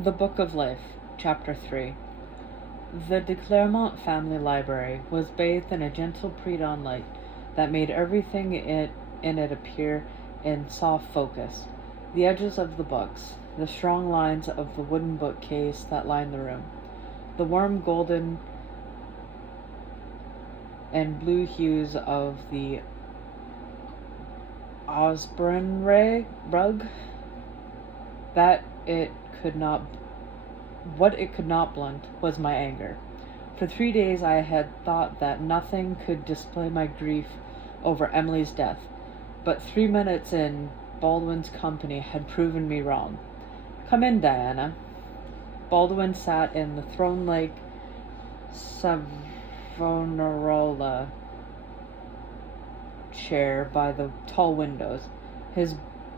The Book of Life, Chapter 3. The de Clermont family library was bathed in a gentle pre-dawn light that made everything in it appear in soft focus. The edges of the books, the strong lines of the wooden bookcase that lined the room, the warm golden and blue hues of the Osborne rug, that it could not what it could not blunt was my anger. For 3 days I had thought that nothing could display my grief over Emily's death, but 3 minutes in, Baldwin's company had proven me wrong. Come in, Diana. Baldwin sat in the throne-like Savonarola chair by the tall windows. His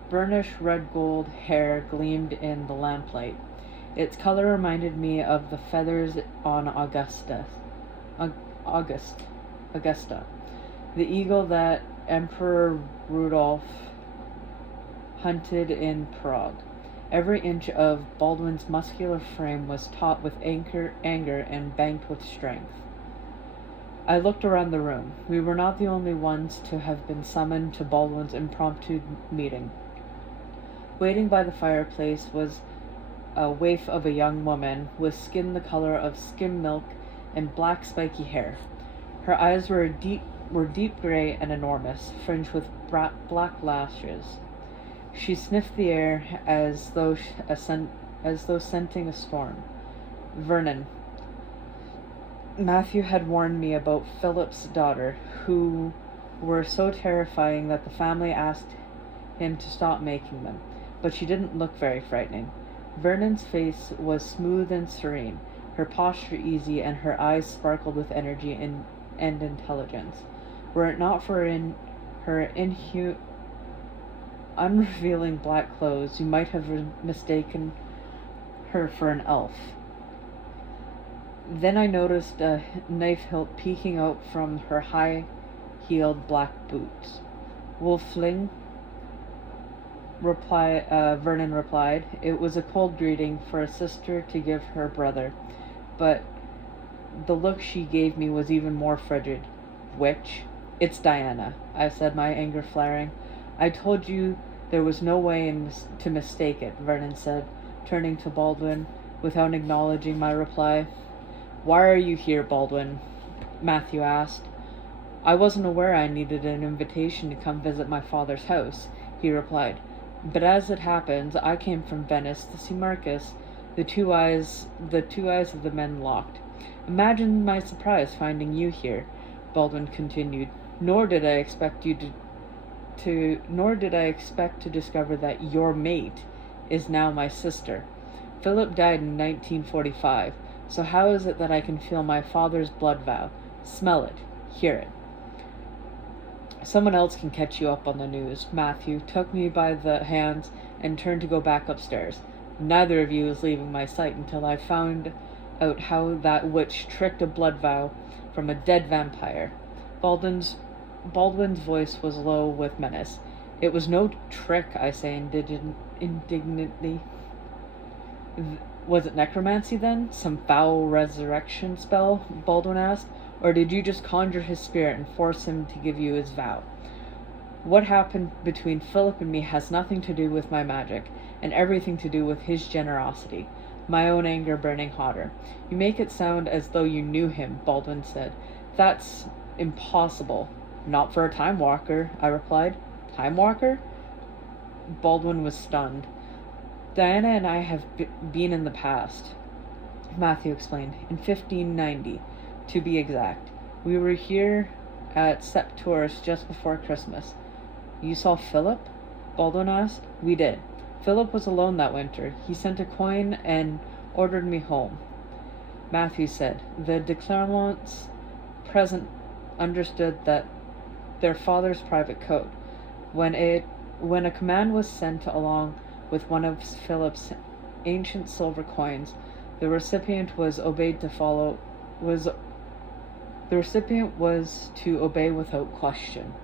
burnished red-gold hair gleamed in the lamplight. Its color reminded me of the feathers on Augusta, the eagle that Emperor Rudolph hunted in Prague. Every inch of Baldwin's muscular frame was taut with anger and banked with strength. I looked around the room. We were not the only ones to have been summoned to Baldwin's impromptu meeting. Waiting by the fireplace was a waif of a young woman with skin the color of skim milk and black spiky hair. Her eyes were deep gray and enormous, fringed with black lashes. She sniffed the air as though scenting a storm. Vernon. Matthew had warned me about Philip's daughter, who were so terrifying that the family asked him to stop making them, but she didn't look very frightening. Vernon's face was smooth and serene, her posture easy, and her eyes sparkled with energy and intelligence. Were it not for her unrevealing black clothes, you might have mistaken her for an elf. Then I noticed a knife hilt peeking out from her high-heeled black boots. Wolfling, Vernon replied. It was a cold greeting for a sister to give her brother, but the look she gave me was even more frigid. Which? It's Diana, I said, my anger flaring. I told you there was no way to mistake it, Vernon said, turning to Baldwin without acknowledging my reply. Why are you here, Baldwin? Matthew asked. I wasn't aware I needed an invitation to come visit my father's house, he replied. But as it happens, I came from Venice to see Marcus. The two eyes of the men locked. Imagine my surprise finding you here, Baldwin continued. Nor did I expect to discover that your mate is now my sister. Philip died in 1945, so how is it that I can feel my father's blood vow, smell it, hear it? Someone else can catch you up on the news. Matthew took me by the hands and turned to go back upstairs. Neither of you is leaving my sight until I found out how that witch tricked a blood vow from a dead vampire. Baldwin's voice was low with menace. It was no trick, I say indignantly. Was it necromancy, then? Some foul resurrection spell? Baldwin asked. Or did you just conjure his spirit and force him to give you his vow? What happened between Philip and me has nothing to do with my magic, and everything to do with his generosity. My own anger burning hotter. You make it sound as though you knew him, Baldwin said. That's impossible. Not for a time walker, I replied. Time walker? Baldwin was stunned. Diana and I have been in the past, Matthew explained, in 1590. To be exact. We were here at Septours just before Christmas. You saw Philip? Baldwin asked. We did. Philip was alone that winter. He sent a coin and ordered me home. Matthew said. The de Clermonts present understood that their father's private code. When a command was sent along with one of Philip's ancient silver coins, the recipient was to obey without question.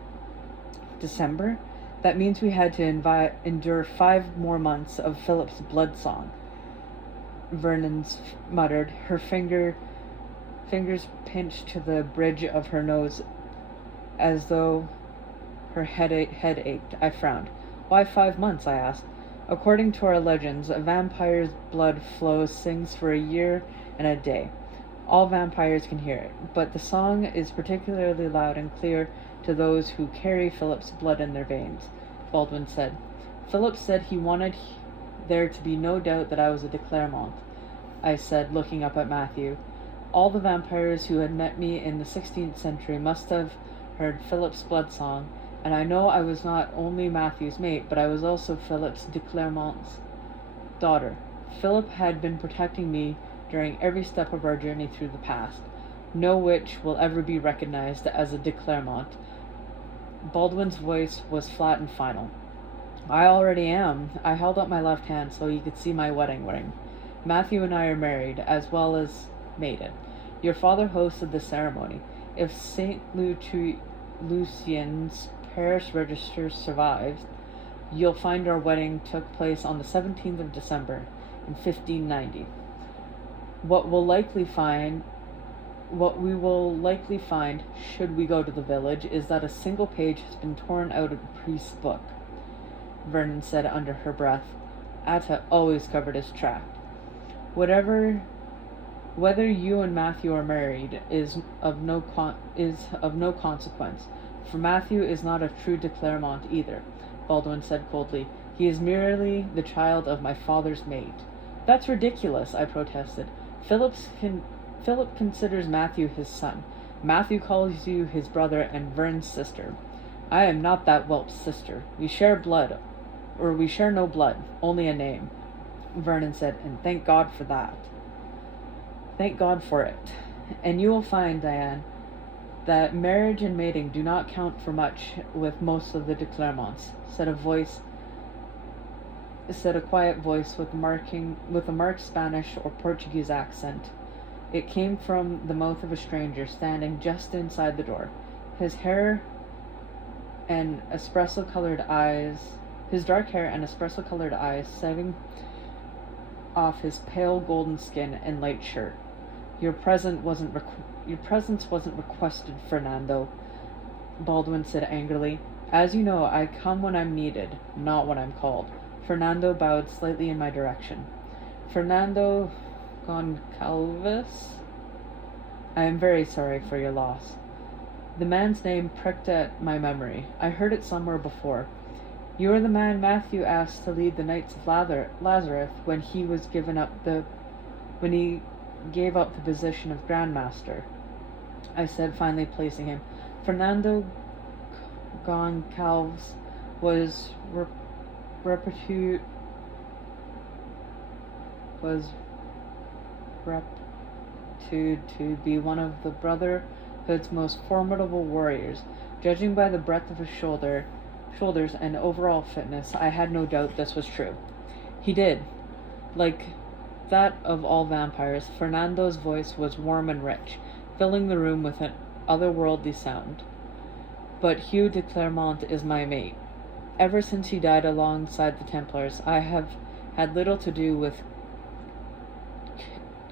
December? That means we had to endure 5 more months of Philip's blood song. Vernon's muttered, her fingers pinched to the bridge of her nose as though her head ached. I frowned. Why 5 months? I asked. According to our legends, a vampire's blood flow sings for a year and a day. All vampires can hear it, but the song is particularly loud and clear to those who carry Philip's blood in their veins, Baldwin said. Philip said he wanted there to be no doubt that I was a de Clermont, I said, looking up at Matthew. All the vampires who had met me in the 16th century must have heard Philip's blood song, and I know I was not only Matthew's mate, but I was also Philip's de Clermont's daughter. Philip had been protecting me during every step of our journey through the past. No witch will ever be recognized as a de Clermont. Baldwin's voice was flat and final. I already am. I held up my left hand so he could see my wedding ring. Matthew and I are married, as well as mated. Your father hosted the ceremony. If St. Lucian's parish register survives, you'll find our wedding took place on the 17th of December in 1590. What we will likely find, should we go to the village, is that a single page has been torn out of the priest's book, Vernon said under her breath. Atta always covered his track. Whether you and Matthew are married is of no consequence, for Matthew is not a true de Clermont either, Baldwin said coldly. He is merely the child of my father's mate. That's ridiculous, I protested. Philip considers Matthew his son. Matthew calls you his brother and Vern's sister. I am not that whelp's sister. We share no blood, only a name, Vernon said, and thank God for that. Thank God for it. And you will find, Diane, that marriage and mating do not count for much with most of the de Clermonts, said a quiet voice with a marked Spanish or Portuguese accent. It came from the mouth of a stranger standing just inside the door. His dark hair and espresso-colored eyes setting off his pale golden skin and light shirt. Your presence wasn't requested, Fernando, Baldwin said angrily. As you know, I come when I'm needed, not when I'm called. Fernando bowed slightly in my direction. Fernando Goncalves? I am very sorry for your loss. The man's name pricked at my memory. I heard it somewhere before. You are the man Matthew asked to lead the Knights of Lazarus when he gave up the position of Grand Master, I said, finally placing him. Fernando Goncalves was reputed to be one of the Brotherhood's most formidable warriors. Judging by the breadth of his shoulders and overall fitness, I had no doubt this was true. He did. Like that of all vampires, Fernando's voice was warm and rich, filling the room with an otherworldly sound. But Hugh de Clermont is my mate. Ever since he died alongside the Templars, I have had little to do with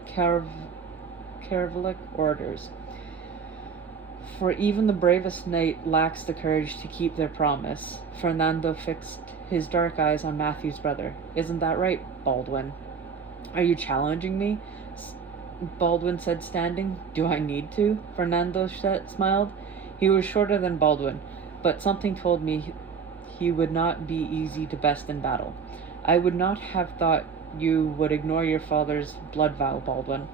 Cavalry orders. For even the bravest knight lacks the courage to keep their promise. Fernando fixed his dark eyes on Matthew's brother. Isn't that right, Baldwin? Are you challenging me? Baldwin said, standing. Do I need to? Fernando smiled. He was shorter than Baldwin, but something told me he would not be easy to best in battle. I would not have thought you would ignore your father's blood vow, Baldwin.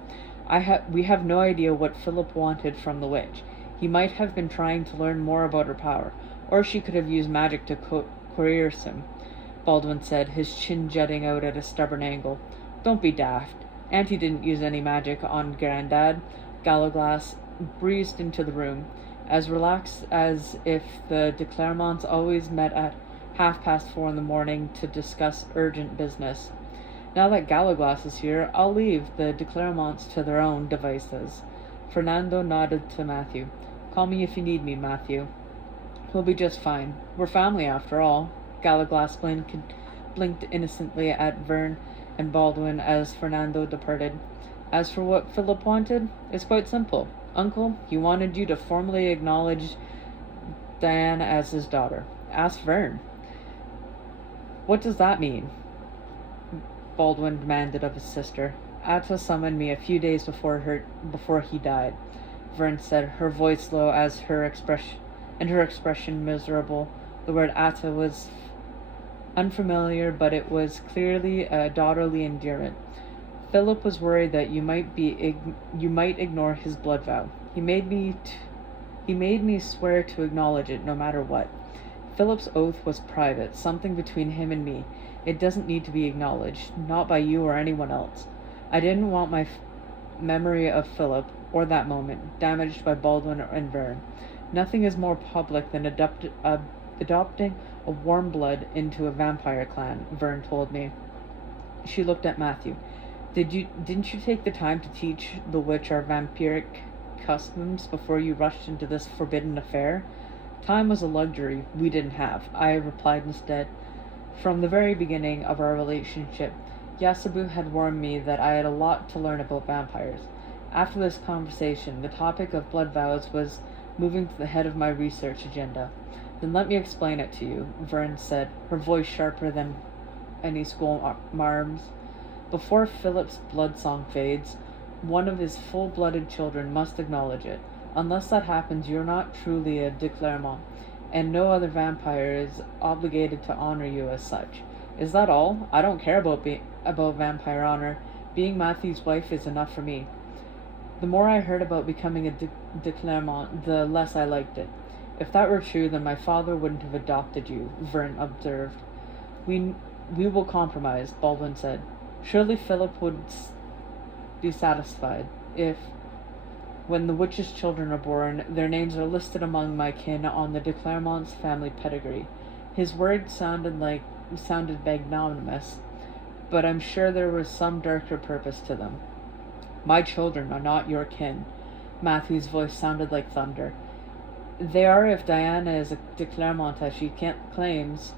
We have no idea what Philip wanted from the witch. He might have been trying to learn more about her power, or she could have used magic to coerce him, Baldwin said, his chin jutting out at a stubborn angle. Don't be daft. Auntie didn't use any magic on Grandad. Gallowglass breezed into the room, as relaxed as if the de Clermonts always met at 4:30 in the morning to discuss urgent business. Now that Gallowglass is here, I'll leave the de Clermonts to their own devices. Fernando nodded to Matthew. Call me if you need me, Matthew. We'll be just fine. We're family after all. Gallowglass blinked innocently at Vern and Baldwin as Fernando departed. As for what Philip wanted, it's quite simple. Uncle, he wanted you to formally acknowledge Diana as his daughter. Ask Vern. What does that mean? Baldwin demanded of his sister. Atta summoned me a few days before he died, Vern said, her voice low as her expression miserable. The word Atta was unfamiliar, but it was clearly a daughterly endearment. Philip was worried that you might ignore his blood vow. He made me swear to acknowledge it no matter what. Philip's oath was private, something between him and me. It doesn't need to be acknowledged, not by you or anyone else. I didn't want my memory of Philip, or that moment, damaged by Baldwin and Vern. Nothing is more public than adopting a warm blood into a vampire clan, Vern told me. She looked at Matthew. Didn't you take the time to teach the witch our vampiric customs before you rushed into this forbidden affair? Time was a luxury we didn't have, I replied instead. From the very beginning of our relationship, Yasabu had warned me that I had a lot to learn about vampires. After this conversation, the topic of blood vows was moving to the head of my research agenda. Then let me explain it to you, Vern said, her voice sharper than any school marms. Before Philip's blood song fades, one of his full-blooded children must acknowledge it. Unless that happens, you're not truly a de Clermont, and no other vampire is obligated to honor you as such. Is that all? I don't care about vampire honor. Being Matthew's wife is enough for me. The more I heard about becoming a de Clermont, the less I liked it. If that were true, then my father wouldn't have adopted you, Vern observed. We will compromise, Baldwin said. Surely Philip would be satisfied if, when the witch's children are born, their names are listed among my kin on the de Clermont's family pedigree. His words sounded magnanimous, but I'm sure there was some darker purpose to them. My children are not your kin. Matthew's voice sounded like thunder. They are if Diana is a de Clermont as she claims,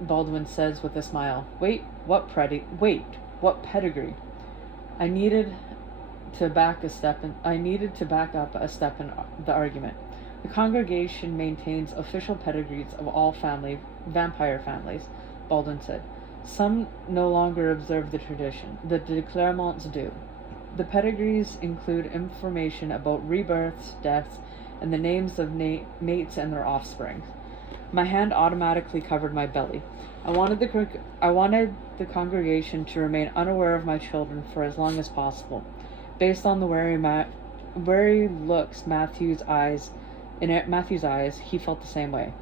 Baldwin says with a smile. Wait, what pedigree? I needed to back up a step in the argument. The congregation maintains official pedigrees of all vampire families, Baldwin said. Some no longer observe the tradition. The de Clermonts do. The pedigrees include information about rebirths, deaths, and the names of mates and their offspring. My hand automatically covered my belly. I wanted the congregation to remain unaware of my children for as long as possible. Based on the wary looks in Matthew's eyes, he felt the same way.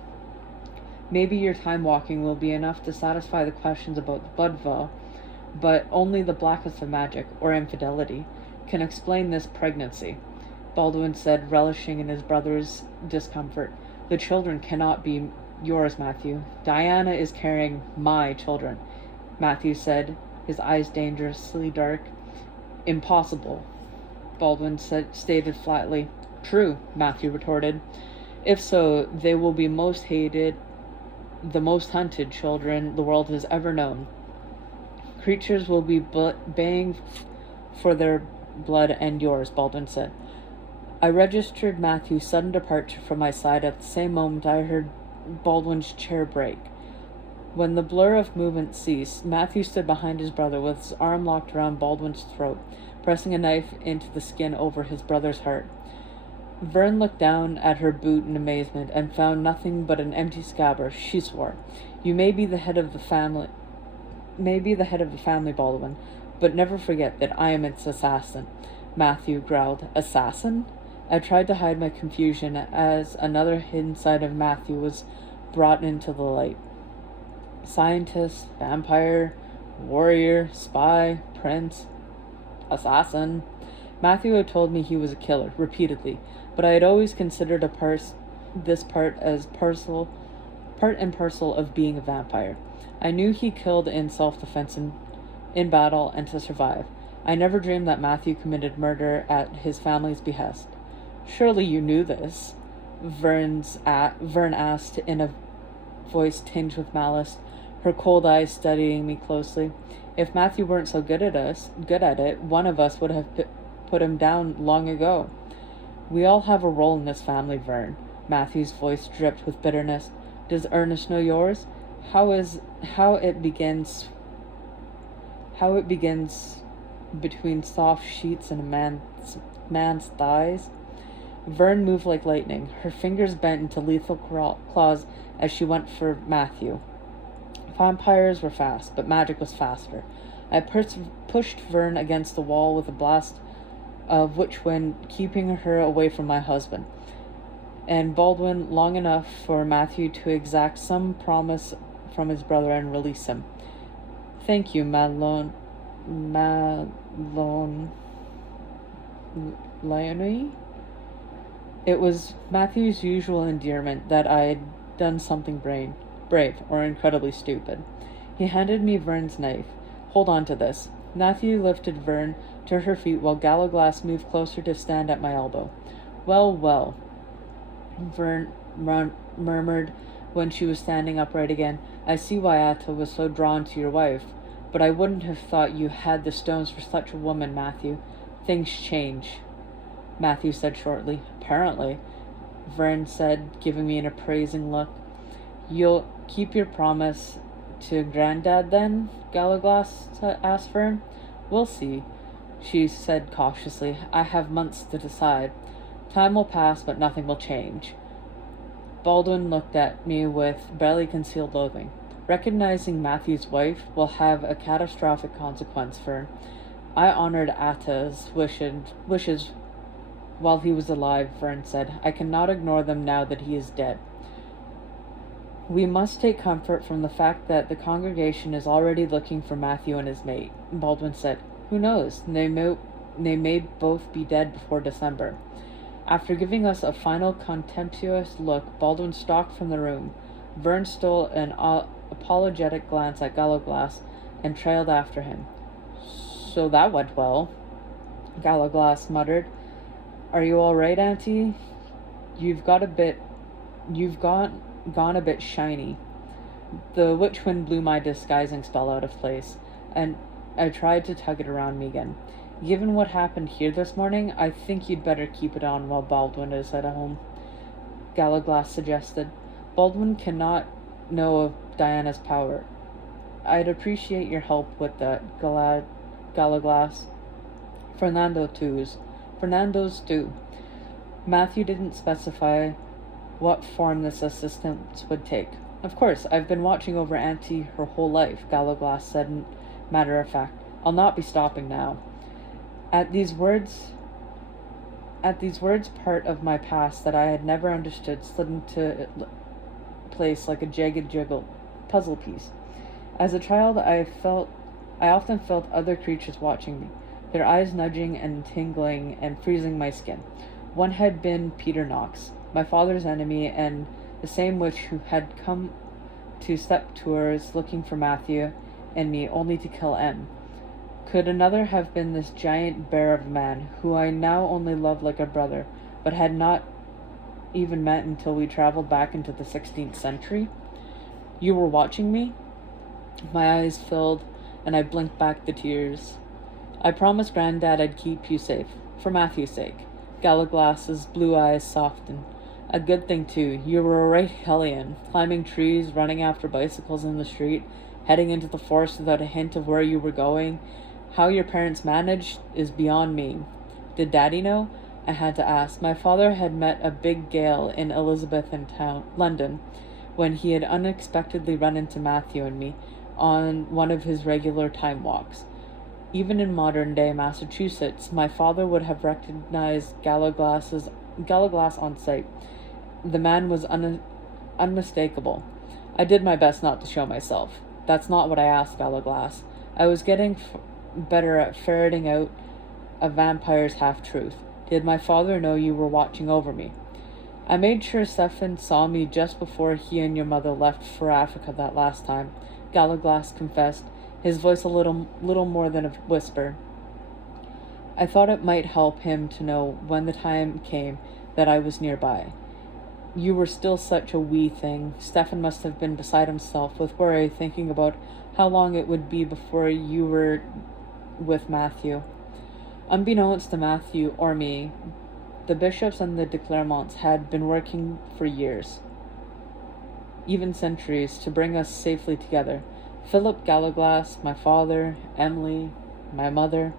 Maybe your time walking will be enough to satisfy the questions about the blood vow, but only the blackest of magic, or infidelity, can explain this pregnancy, Baldwin said, relishing in his brother's discomfort. The children cannot be yours, Matthew. Diana is carrying my children, Matthew said, his eyes dangerously dark. Impossible, Baldwin stated flatly. True, Matthew retorted. If so, they will be the most hunted children the world has ever known. Creatures will be baying for their blood and yours, Baldwin said. I registered Matthew's sudden departure from my side at the same moment I heard Baldwin's chair break. When the blur of movement ceased, Matthew stood behind his brother with his arm locked around Baldwin's throat, pressing a knife into the skin over his brother's heart. Vern looked down at her boot in amazement and found nothing but an empty scabbard. She swore. You may be the head of the family, Baldwin, but never forget that I am its assassin. Matthew growled. Assassin? I tried to hide my confusion as another hidden side of Matthew was brought into the light. Scientist, vampire, warrior, spy, prince, assassin. Matthew had told me he was a killer, repeatedly, but I had always considered this part and parcel of being a vampire. I knew he killed in self-defense in battle and to survive. I never dreamed that Matthew committed murder at his family's behest. Surely you knew this, Vern asked in a voice tinged with malice. her cold eyes studying me closely. If Matthew weren't so good at it, one of us would have put him down long ago. We all have a role in this family, Vern. Matthew's voice dripped with bitterness. Does Ernest know yours? How it begins between soft sheets and a man's thighs? Vern moved like lightning, her fingers bent into lethal claws as she went for Matthew. Vampires were fast, but magic was faster. I pushed Vern against the wall with a blast of witch wind, keeping her away from my husband, and Baldwin long enough for Matthew to exact some promise from his brother and release him. Thank you, Leonie? It was Matthew's usual endearment that I had done something brave, or incredibly stupid. He handed me Vern's knife. Hold on to this. Matthew lifted Vern to her feet while Gallaglass moved closer to stand at my elbow. Well, Vern murmured when she was standing upright again. I see why Atta was so drawn to your wife, but I wouldn't have thought you had the stones for such a woman, Matthew. Things change, Matthew said shortly. Apparently, Vern said, giving me an appraising look. You'll keep your promise to Granddad then? Gallaglass asked Vern. We'll see, she said cautiously. I have months to decide. Time will pass, but nothing will change. Baldwin looked at me with barely concealed loathing. Recognizing Matthew's wife will have a catastrophic consequence, Vern. I honored Atta's wishes while he was alive, Vern said. I cannot ignore them now that he is dead. We must take comfort from the fact that the congregation is already looking for Matthew and his mate, Baldwin said. Who knows? They may both be dead before December. After giving us a final contemptuous look, Baldwin stalked from the room. Vern stole an apologetic glance at Gallaglass and trailed after him. So that went well, Gallaglass muttered. Are you all right, Auntie? You've gone a bit shiny. The witch wind blew my disguising spell out of place, and I tried to tug it around me again. Given what happened here this morning, I think you'd better keep it on while Baldwin is at home, Gallaglass suggested. Baldwin cannot know of Diana's power. I'd appreciate your help with that, Gallaglass. Fernando's too. Matthew didn't specify what form this assistance would take. Of course, I've been watching over Auntie her whole life, Gallaglass said matter of fact. I'll not be stopping now. At these words, part of my past that I had never understood slid into place like a jagged puzzle piece. As a child, I often felt other creatures watching me, their eyes nudging and tingling and freezing my skin. One had been Peter Knox, my father's enemy, and the same witch who had come to step tours looking for Matthew and me only to kill M. Could another have been this giant bear of a man, who I now only loved like a brother, but had not even met until we traveled back into the 16th century? You were watching me? My eyes filled, and I blinked back the tears. I promised Granddad I'd keep you safe, for Matthew's sake. Gallaglass's blue eyes softened. A good thing, too. You were a right hellion, climbing trees, running after bicycles in the street, heading into the forest without a hint of where you were going. How your parents managed is beyond me. Did Daddy know? I had to ask. My father had met a big gale in Elizabethan London, when he had unexpectedly run into Matthew and me on one of his regular time walks. Even in modern-day Massachusetts, my father would have recognized Gallaglass on sight. The man was unmistakable. I did my best not to show myself. That's not what I asked Gallaglass. I was getting better at ferreting out a vampire's half-truth. Did my father know you were watching over me? I made sure Stefan saw me just before he and your mother left for Africa that last time, Gallaglass confessed, his voice a little more than a whisper. I thought it might help him to know when the time came that I was nearby. You were still such a wee thing. Stefan must have been beside himself with worry, thinking about how long it would be before you were with Matthew. Unbeknownst to Matthew or me, the bishops and the de Clermonts had been working for years, even centuries, to bring us safely together. Philip Gallaglass, my father, Emily, my mother.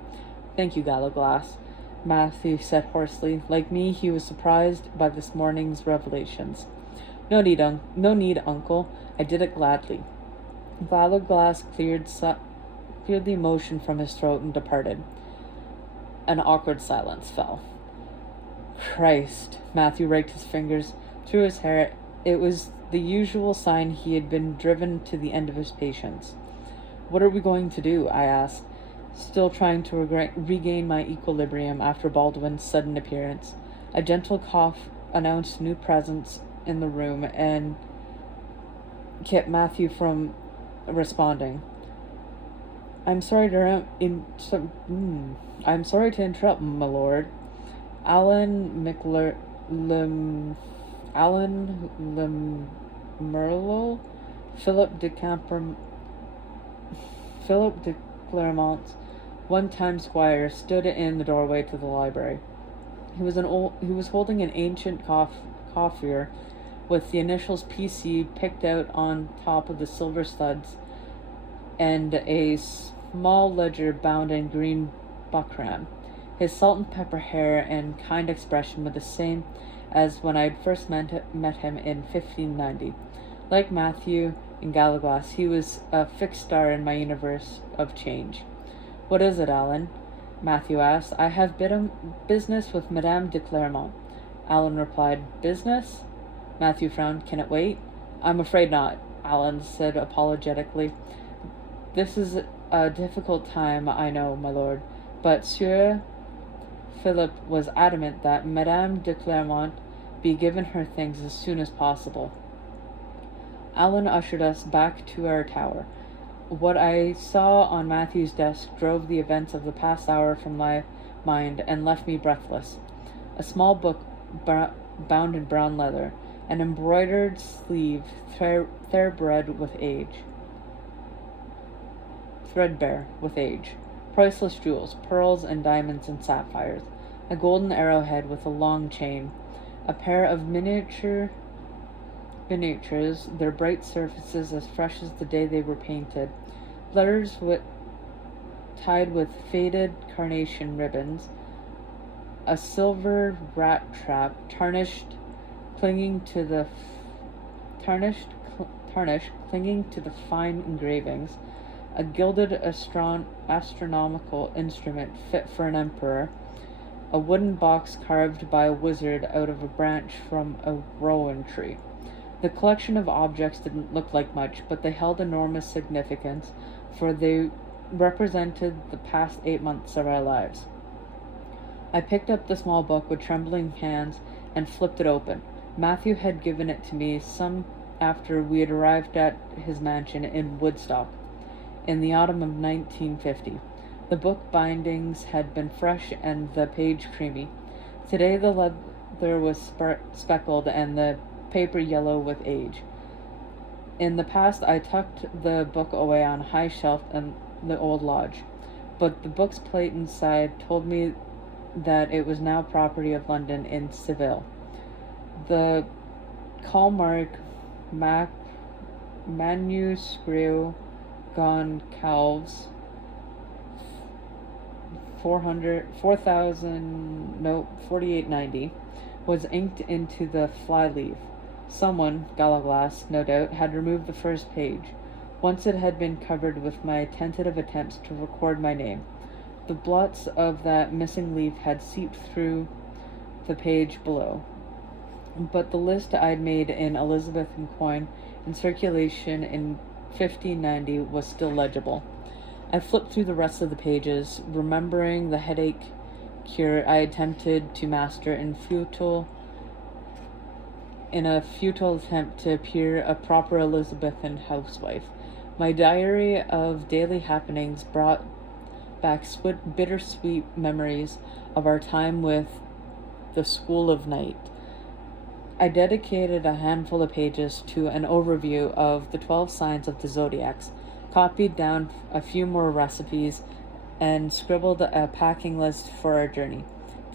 Thank you, Gallaglass, Matthew said hoarsely. Like me, he was surprised by this morning's revelations. No need, uncle. I did it gladly. Gallaglass cleared the emotion from his throat and departed. An awkward silence fell. Christ, Matthew raked his fingers through his hair. It was the usual sign he had been driven to the end of his patience. What are we going to do? I asked, still trying to regain my equilibrium after Baldwin's sudden appearance. A gentle cough announced new presence in the room and kept Matthew from responding. I'm sorry to interrupt, my lord. Alan Lemerle, Philip de Clermont, one-time squire, stood in the doorway to the library. He was holding an ancient coffer with the initials PC picked out on top of the silver studs, and a small ledger bound in green buckram. His salt and pepper hair and kind expression were the same as when I had first met him in 1590. Like Matthew and Gallaglass, he was a fixed star in my universe of change. What is it, Alan? Matthew asked. I have business with Madame de Clermont. Alan replied. Business? Matthew frowned. Can it wait? I'm afraid not, Alan said apologetically. This is a difficult time, I know, my lord, but Sieur Philip was adamant that Madame de Clermont be given her things as soon as possible. Alan ushered us back to our tower. What I saw on Matthew's desk drove the events of the past hour from my mind and left me breathless. A small book bound in brown leather, an embroidered sleeve threadbare with age, priceless jewels, pearls and diamonds and sapphires, a golden arrowhead with a long chain, a pair of miniatures, their bright surfaces as fresh as the day they were painted, letters tied with faded carnation ribbons, a silver rat trap tarnished clinging to the fine engravings, a gilded astronomical instrument fit for an emperor, a wooden box carved by a wizard out of a branch from a rowan tree. The collection of objects didn't look like much, but they held enormous significance, for they represented the past 8 months of our lives. I picked up the small book with trembling hands and flipped it open. Matthew had given it to me some after we had arrived at his mansion in Woodstock in the autumn of 1950. The book bindings had been fresh and the page creamy. Today the leather was speckled and the paper yellow with age. In the past I tucked the book away on a high shelf in the old lodge, but the book's plate inside told me that it was now property of London in Seville. The Kalmark manuscript Goncalves 4890 was inked into the flyleaf. Someone, Gallaglass, no doubt, had removed the first page. Once it had been covered with my tentative attempts to record my name. The blots of that missing leaf had seeped through the page below. But the list I'd made in Elizabethan coin in circulation in 1590 was still legible. I flipped through the rest of the pages, remembering the headache cure I attempted to master in a futile attempt to appear a proper Elizabethan housewife. My diary of daily happenings brought back bittersweet memories of our time with the School of Night. I dedicated a handful of pages to an overview of the 12 signs of the zodiacs, copied down a few more recipes, and scribbled a packing list for our journey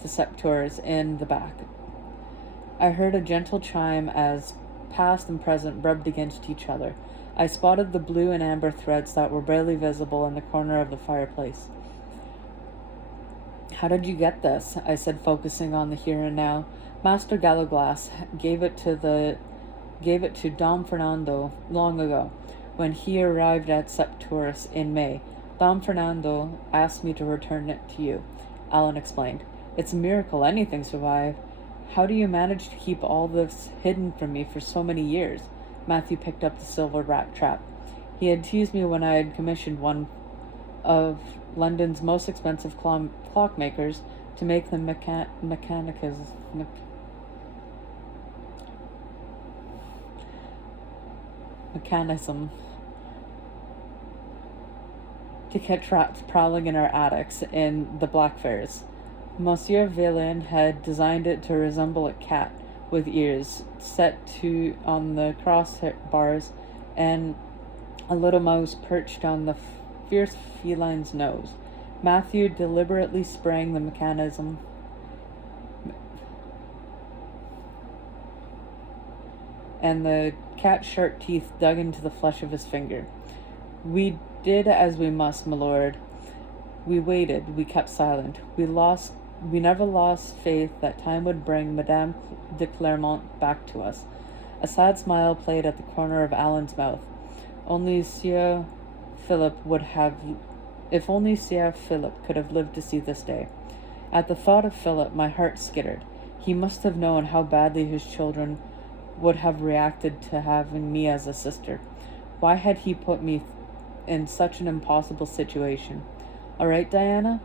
to Septours in the back. I heard a gentle chime as past and present rubbed against each other. I spotted the blue and amber threads that were barely visible in the corner of the fireplace. How did you get this? I said, focusing on the here and now. Master Galloglass gave it to Dom Fernando long ago, when he arrived at Septours in May. Dom Fernando asked me to return it to you, Alan explained. It's a miracle anything survived. How do you manage to keep all this hidden from me for so many years? Matthew picked up the silver rat trap. He had teased me when I had commissioned one of London's most expensive clockmakers to make the mechanism to catch rats prowling in our attics in the Blackfriars. Monsieur Villain had designed it to resemble a cat with ears set on the crossbars and a little mouse perched on the fierce feline's nose. Matthew deliberately sprang the mechanism and the cat's sharp teeth dug into the flesh of his finger. We did as we must, my lord. We waited, we kept silent. We never lost faith that time would bring Madame de Clermont back to us. A sad smile played at the corner of Alan's mouth. If only Sieur Philip could have lived to see this day. At the thought of Philip, my heart skittered. He must have known how badly his children would have reacted to having me as a sister. Why had he put me in such an impossible situation? All right, Diana?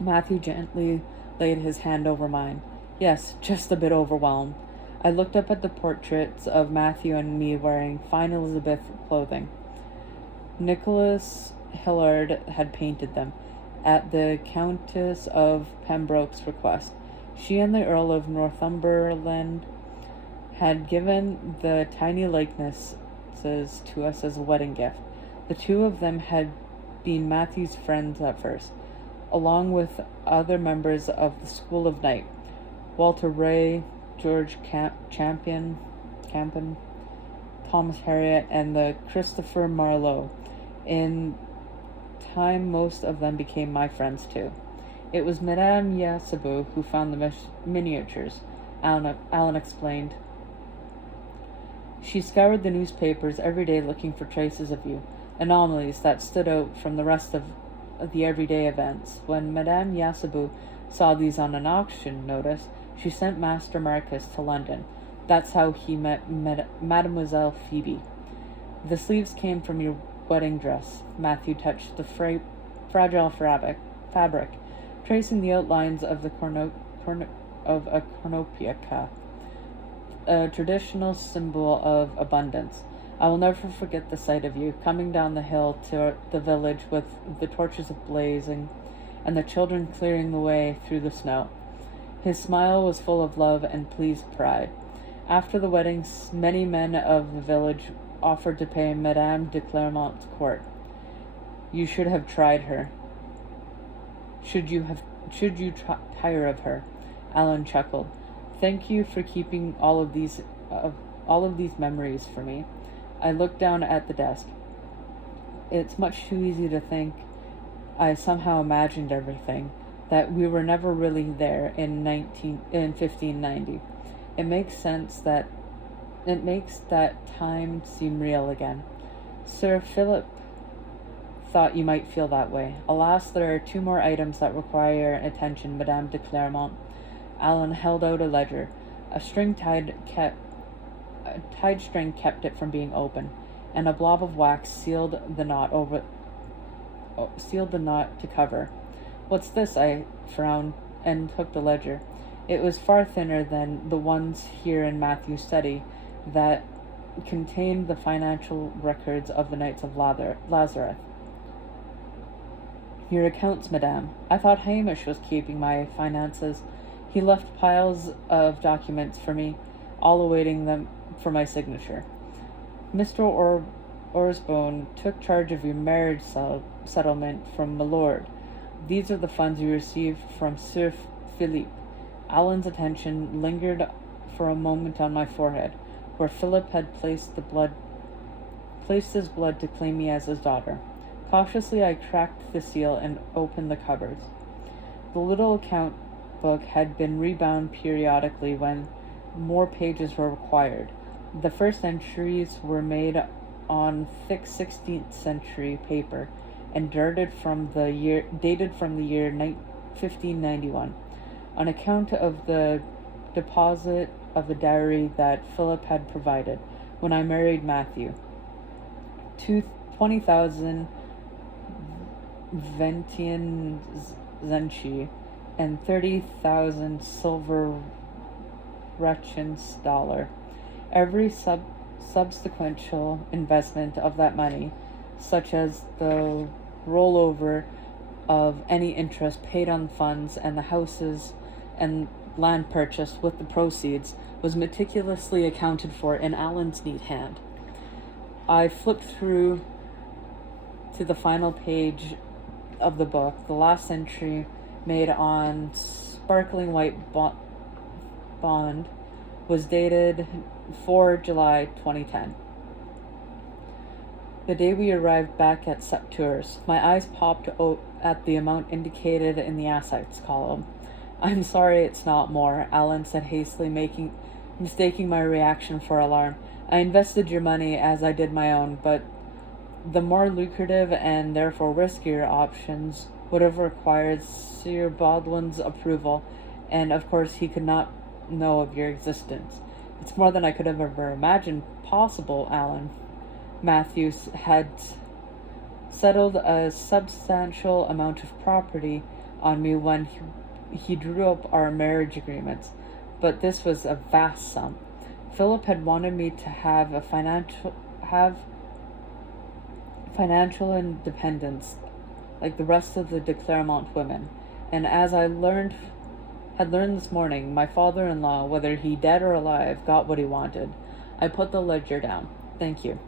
Matthew gently laid his hand over mine. Yes, just a bit overwhelmed. I looked up at the portraits of Matthew and me wearing fine Elizabeth clothing. Nicholas Hillard had painted them, at the Countess of Pembroke's request. She and the Earl of Northumberland had given the tiny likenesses to us as a wedding gift. The two of them had been Matthew's friends at first, along with other members of the School of Night, Walter Ray, George Campion, Thomas Harriot, and the Christopher Marlowe. In time, most of them became my friends too. It was Madame Yasabu who found the miniatures, Alan explained. She scoured the newspapers every day looking for traces of you, anomalies that stood out from the rest of the everyday events. When Madame Yasabu saw these on an auction notice, she sent Master Marcus to London. That's how he met Mademoiselle Phoebe. The sleeves came from your wedding dress. Matthew touched the fragile fabric, tracing the outlines of the of a cornucopia, a traditional symbol of abundance. I will never forget the sight of you coming down the hill to the village with the torches blazing and the children clearing the way through the snow. His smile was full of love and pleased pride. After the wedding, many men of the village offered to pay Madame de Clermont's court. You should have tried her. Should you tire of her? Alan chuckled. Thank you for keeping all of these memories for me. I looked down at the desk. It's much too easy to think I somehow imagined everything, that we were never really there in 1590. It makes that time seem real again. Sir Philip thought you might feel that way. Alas, there are two more items that require attention, Madame de Clermont. Alan held out a ledger. A tied string kept it from being opened, and a blob of wax sealed the knot to cover. What's this? I frowned and took the ledger. It was far thinner than the ones here in Matthew's study that contained the financial records of the Knights of Lazarus. Your accounts, madame. I thought Hamish was keeping my finances. He left piles of documents for me. all awaiting them for my signature. Mr. Orsbone took charge of your marriage settlement from Milord. These are the funds you received from Sir Philippe. Alan's attention lingered for a moment on my forehead, where Philip had placed his blood to claim me as his daughter. Cautiously I cracked the seal and opened the cupboards. The little account book had been rebound periodically when more pages were required. The first entries were made on thick 16th century paper and dated from the year 1591, on account of the deposit of the dowry that Philip had provided when I married Matthew. 20,000 Ventian zenci and 30,000 silver $. Every subsequential investment of that money, such as the rollover of any interest paid on funds and the houses and land purchased with the proceeds, was meticulously accounted for in Alan's neat hand. I flipped through to the final page of the book. The last entry, made on sparkling white bond, was dated 4 July 2010. The day we arrived back at Septours, my eyes popped at the amount indicated in the assets column. "I'm sorry it's not more," Alan said hastily, mistaking my reaction for alarm. "I invested your money as I did my own, but the more lucrative and therefore riskier options would have required Sir Baldwin's approval, and of course he could not know of your existence." "It's more than I could have ever imagined possible, Alan. Matthews had settled a substantial amount of property on me when he drew up our marriage agreements, but this was a vast sum. Philip had wanted me to have financial independence like the rest of the de Clermont women, and as I had learned this morning, my father-in-law, whether he dead or alive, got what he wanted." I put the ledger down. "Thank you."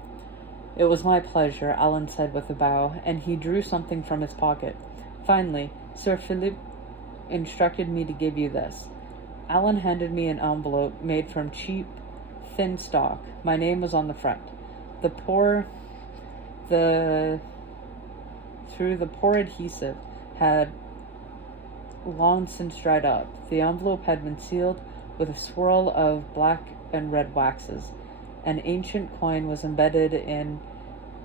"It was my pleasure," Alan said with a bow, and he drew something from his pocket. "Finally, Sir Philippe instructed me to give you this." Alan handed me an envelope made from cheap, thin stock. My name was on the front. Through the poor adhesive had long since dried up. The envelope had been sealed with a swirl of black and red waxes. An ancient coin was embedded in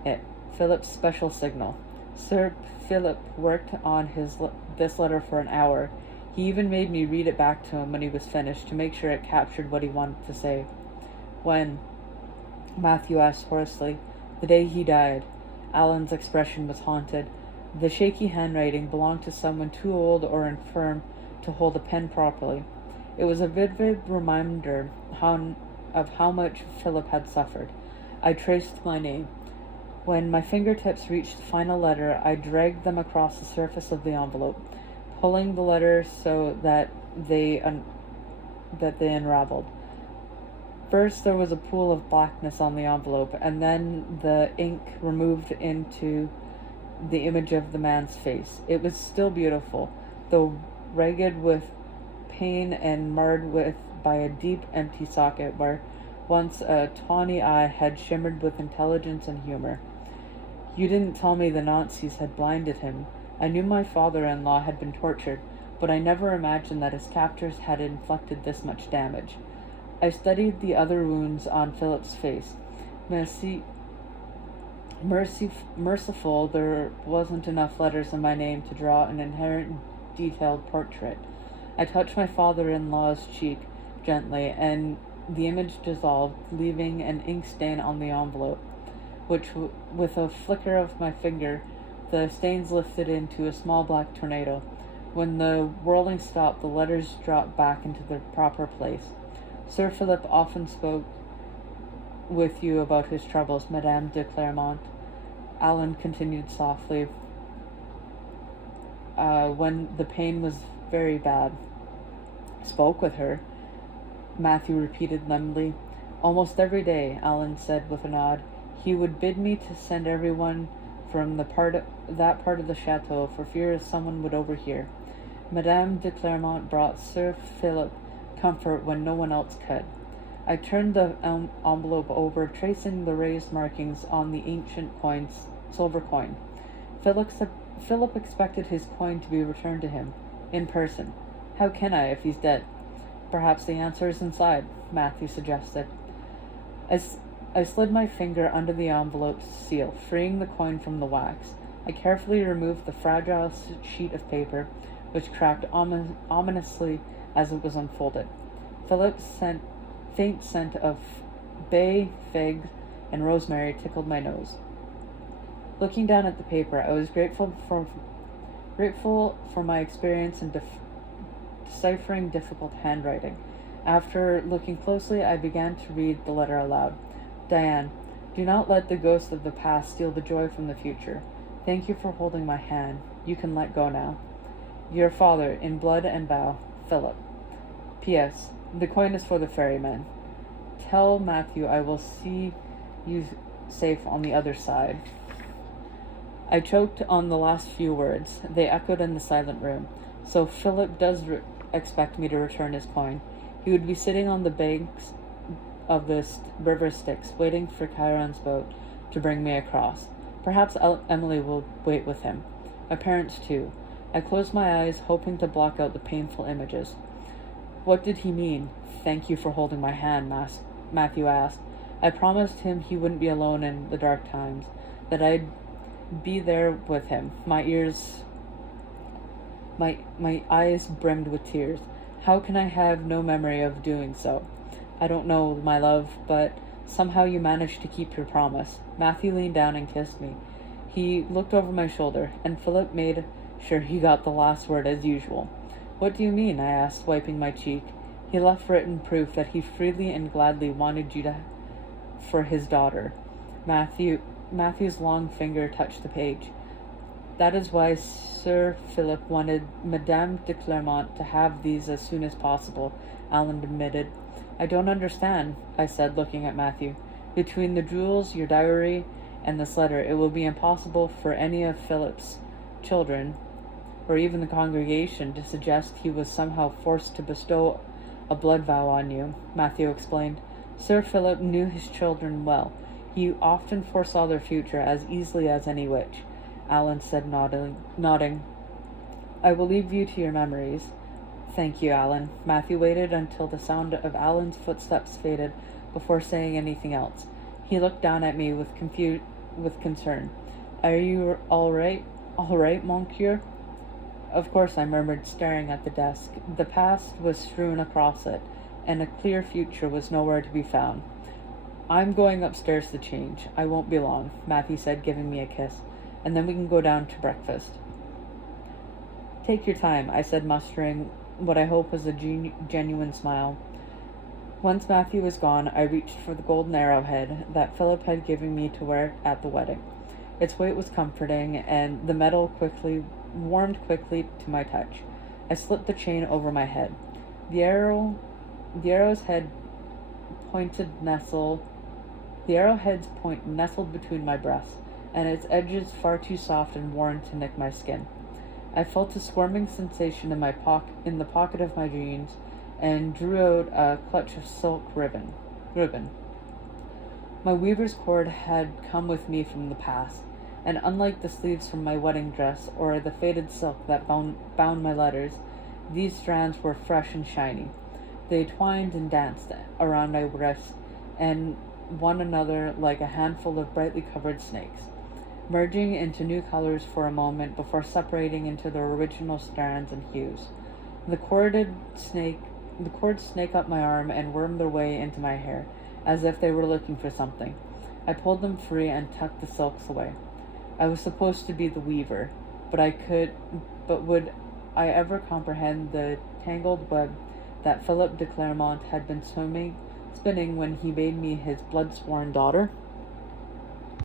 it, Philip's special signal. Sir Philip worked on this letter for an hour. He even made me read it back to him when he was finished to make sure it captured what he wanted to say. "When?" Matthew asked hoarsely. "The day he died." Alan's expression was haunted. The shaky handwriting belonged to someone too old or infirm to hold a pen properly. It was a vivid reminder of how much Philip had suffered. I traced my name. When my fingertips reached the final letter, I dragged them across the surface of the envelope, pulling the letter so that they unraveled. First there was a pool of blackness on the envelope, and then the ink removed into the image of the man's face. It was still beautiful, though ragged with pain and marred by a deep, empty socket where once a tawny eye had shimmered with intelligence and humor. "You didn't tell me the Nazis had blinded him. I knew my father-in-law had been tortured, but I never imagined that his captors had inflicted this much damage." I studied the other wounds on Philip's face. Merciful, there wasn't enough letters in my name to draw an inherent detailed portrait. I touched my father-in-law's cheek gently, and the image dissolved, leaving an ink stain on the envelope, which, with a flicker of my finger, the stains lifted into a small black tornado. When the whirling stopped, the letters dropped back into their proper place. "Sir Philip often spoke with you about his troubles, Madame de Clermont," Alan continued softly, "when the pain was very bad." "Spoke with her? Matthew repeated numbly. Almost every day, Alan said with a nod. He would bid me to send everyone from that part of the chateau for fear someone would overhear. Madame de Clermont brought Sir Philip comfort when no one else could. I turned the envelope over, tracing the raised markings on the ancient silver coin. Philip expected his coin to be returned to him, in person. How can I if he's dead? Perhaps the answer is inside, Matthew suggested. I slid my finger under the envelope's seal, freeing the coin from the wax. I carefully removed the fragile sheet of paper, which cracked ominously as it was unfolded. Philip's faint scent of bay, figs, and rosemary tickled my nose. Looking down at the paper, I was grateful for my experience in deciphering difficult handwriting. After looking closely, I began to read the letter aloud. Diane, do not let the ghost of the past steal the joy from the future. Thank you for holding my hand. You can let go now. Your father, in blood and vow, Philip. P.S. The coin is for the ferryman. Tell Matthew I will see you safe on the other side. I choked on the last few words. They echoed in the silent room. So Philip does expect me to return his coin. He would be sitting on the banks of the river Styx, waiting for Chiron's boat to bring me across. Perhaps Emily will wait with him. My parents, too. I closed my eyes, hoping to block out the painful images. What did he mean? Thank you for holding my hand, Matthew asked. I promised him he wouldn't be alone in the dark times, that I'd be there with him. My eyes brimmed with tears. How can I have no memory of doing so? I don't know, my love, but somehow you managed to keep your promise. Matthew leaned down and kissed me. He looked over my shoulder, and Philip made sure he got the last word as usual. What do you mean? I asked, wiping my cheek. He left written proof that he freely and gladly wanted you for his daughter. Matthew's long finger touched the page. That is why Sir Philip wanted Madame de Clermont to have these as soon as possible, Alan admitted. I don't understand, I said, looking at Matthew. Between the jewels, your diary, and this letter, it will be impossible for any of Philip's children, or even the congregation, to suggest he was somehow forced to bestow a blood vow on you, Matthew explained. Sir Philip knew his children well. He often foresaw their future as easily as any witch, Alan said, nodding. I will leave you to your memories. Thank you, Alan. Matthew waited until the sound of Alan's footsteps faded before saying anything else. He looked down at me with concern. Are you all right? All right, monsieur? Of course, I murmured, staring at the desk. The past was strewn across it, and a clear future was nowhere to be found. I'm going upstairs to change. I won't be long, Matthew said, giving me a kiss, and then we can go down to breakfast. Take your time, I said, mustering what I hope was a genuine smile. Once Matthew was gone, I reached for the golden arrowhead that Philip had given me to wear at the wedding. Its weight was comforting, and the metal warmed quickly to my touch. I slipped the chain over my head. The arrowhead's point nestled between my breasts, and its edges far too soft and worn to nick my skin. I felt a squirming sensation in the pocket of my jeans, and drew out a clutch of silk ribbon. My weaver's cord had come with me from the past, and unlike the sleeves from my wedding dress or the faded silk that bound my letters, these strands were fresh and shiny. They twined and danced around my wrists and one another like a handful of brightly covered snakes, merging into new colors for a moment before separating into their original strands and hues. The cords snake up my arm and wormed their way into my hair, as if they were looking for something. I pulled them free and tucked the silks away. I was supposed to be the weaver, but would I ever comprehend the tangled web that Philip de Clermont had been spinning when he made me his blood-sworn daughter?